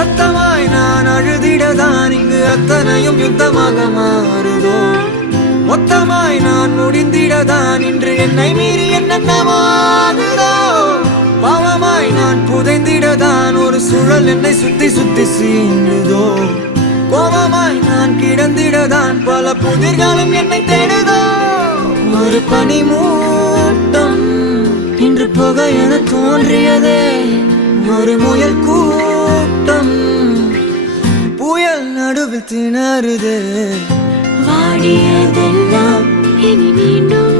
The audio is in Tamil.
சத்தமாய் நான் அழுதிடதான் இங்கு அத்தனையும் யுத்தமாக மாறுதோ. மொத்தமாய் நான் முடிந்திடதான் இன்று என்னை மீறி என்னென்னமாகுதோ. பாவமாய் நான் புதைந்திடதான் ஒரு சுழல் என்னை சுத்தி சுத்தி சீண்டுதோ. கோபமாய் நான் கிடந்திடதான் பல புதிர்களும் என்னை தேடுதோ. ஒரு பனிமூட்டம் இன்று புகை என தோன்றியதே. ஒரு முயல் கூட்டம் புயல் நடுவில் திணறுதே. வாடியதெல்லாம் இனி மீண்டும்